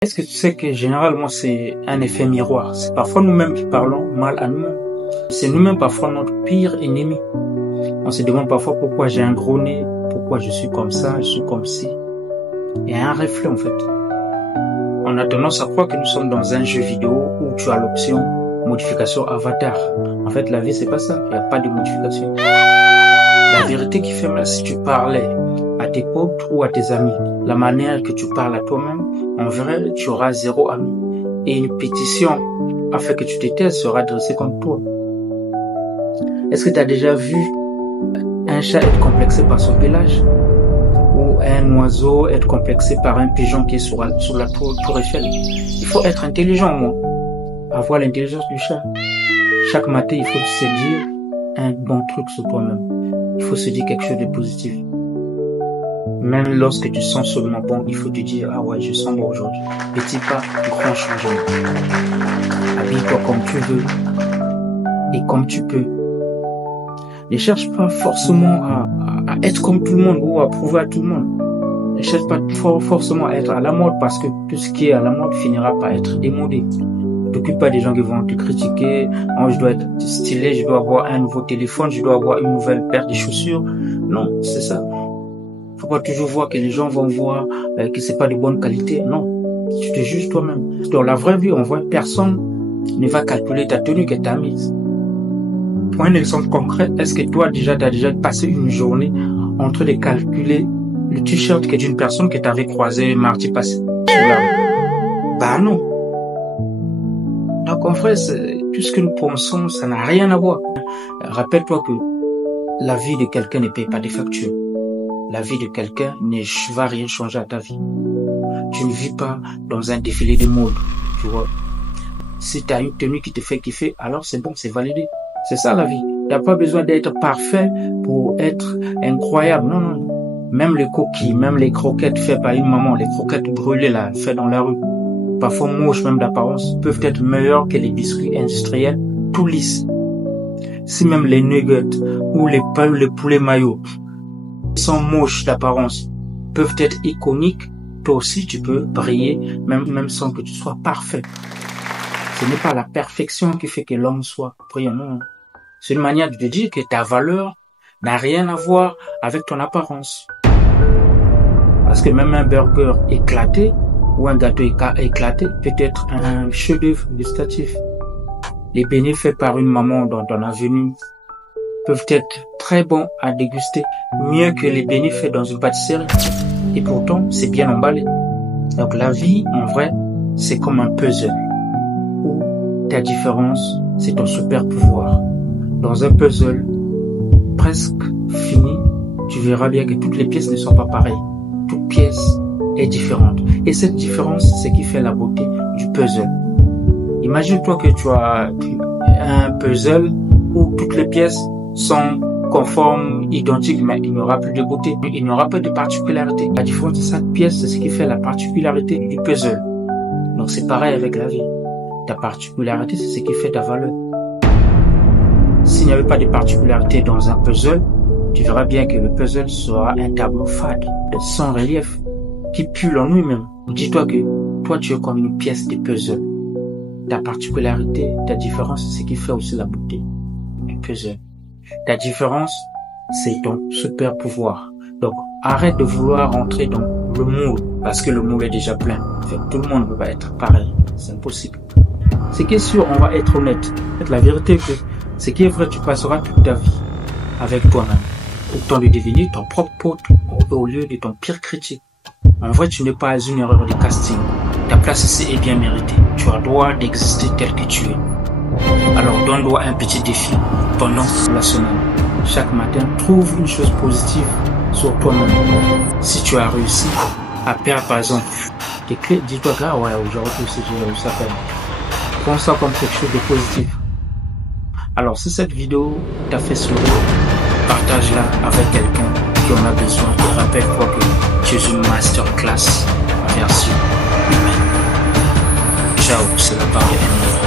Est-ce que tu sais que généralement c'est un effet miroir? C'est parfois nous-mêmes qui parlons mal à nous-mêmes. C'est nous-mêmes parfois notre pire ennemi. On se demande parfois pourquoi j'ai un gros nez, pourquoi je suis comme ça, je suis comme ci. Il y a un reflet en fait. On a tendance à croire que nous sommes dans un jeu vidéo où tu as l'option modification avatar. En fait, la vie c'est pas ça. Il n'y a pas de modification. La vérité qui fait mal, si tu parlais à tes potes ou à tes amis, la manière que tu parles à toi-même, en vrai, tu auras 0 ami. Et une pétition afin que tu t'éteises sera dressée contre toi. Est-ce que tu as déjà vu un chat être complexé par son pelage? Ou un oiseau être complexé par un pigeon qui est sur la tour Eiffel? Il faut être intelligent, moi. Avoir l'intelligence du chat. Chaque matin, il faut se dire un bon truc sur toi-même. Il faut se dire quelque chose de positif. Même lorsque tu sens seulement bon, il faut te dire, ah ouais, je sens bon aujourd'hui. Petit pas, grand changement. Habille-toi comme tu veux et comme tu peux. Ne cherche pas forcément à être comme tout le monde ou à prouver à tout le monde. Ne cherche pas forcément à être à la mode parce que tout ce qui est à la mode finira par être démodé. Ne t'occupe pas des gens qui vont te critiquer. Oh, je dois être stylé, je dois avoir un nouveau téléphone, je dois avoir une nouvelle paire de chaussures. Non, c'est ça. Faut pas toujours voir que les gens vont voir que c'est pas de bonne qualité. Non, tu te juges toi-même. Dans la vraie vie, on voit personne ne va calculer ta tenue que tu as mise. Pour un exemple concret, est-ce que toi tu as déjà passé une journée en train de calculer le t-shirt que d'une personne que tu avais croisé mardi passé sur la rue? Bah non. Donc en vrai, tout ce que nous pensons, ça n'a rien à voir. Rappelle-toi que la vie de quelqu'un ne paye pas des factures. La vie de quelqu'un ne va rien changer à ta vie. Tu ne vis pas dans un défilé de mode, tu vois. Si tu as une tenue qui te fait kiffer, alors c'est bon, c'est validé. C'est ça la vie. Tu n'as pas besoin d'être parfait pour être incroyable. Non, non. Même les coquilles, même les croquettes faites par une maman, les croquettes brûlées là, faites dans la rue, parfois moches même d'apparence, peuvent être meilleures que les biscuits industriels, tout lisses. Si même les nuggets ou les poulets maillots sont moches d'apparence, peuvent être iconiques, toi aussi tu peux briller même sans que tu sois parfait. Ce n'est pas la perfection qui fait que l'homme soit brillant, non. C'est une manière de te dire que ta valeur n'a rien à voir avec ton apparence. Parce que même un burger éclaté ou un gâteau éclaté peut être un chef-d'œuvre gustatif. Les beignets faits par une maman dans ton avenue peuvent être très bons à déguster, mieux que les beignets faits dans une pâtisserie. Et pourtant, c'est bien emballé. Donc la vie, en vrai, c'est comme un puzzle, où ta différence, c'est ton super pouvoir. Dans un puzzle presque fini, tu verras bien que toutes les pièces ne sont pas pareilles. Toute pièce est différente. Et cette différence, c'est ce qui fait la beauté du puzzle. Imagine-toi que tu as un puzzle où toutes les pièces sont conformes, identiques, mais il n'y aura plus de beauté. Il n'y aura pas de particularité. La différence de chaque pièce, c'est ce qui fait la particularité du puzzle. Donc c'est pareil avec la vie. Ta particularité, c'est ce qui fait ta valeur. S'il n'y avait pas de particularité dans un puzzle, tu verras bien que le puzzle sera un tableau fade, sans relief, qui pue l'ennui même. Dis-toi que toi, tu es comme une pièce de puzzle. Ta particularité, ta différence, c'est ce qui fait aussi la beauté du puzzle. Ta différence, c'est ton super pouvoir. Donc, arrête de vouloir rentrer dans le moule, parce que le moule est déjà plein. Fait, tout le monde va être pareil. C'est impossible. Ce qui est sûr, on va être honnête. La vérité est que ce qui est vrai, tu passeras toute ta vie avec toi-même. Autant de devenir ton propre pote au lieu de ton pire critique. En vrai, tu n'es pas une erreur de casting. Ta place ici est bien méritée. Tu as le droit d'exister tel que tu es. Alors donne-toi un petit défi pendant la semaine. Chaque matin, trouve une chose positive sur toi-même. Si tu as réussi à perdre par exemple tes clés, dis-toi que ouais, aujourd'hui aussi j'ai réussi à perdre. Prends ça comme quelque chose de positif. Alors si cette vidéo t'a fait sourire, partage-la avec quelqu'un qui en a besoin. Et rappelle-toi que tu es une masterclass version humaine. Ciao, c'est la part de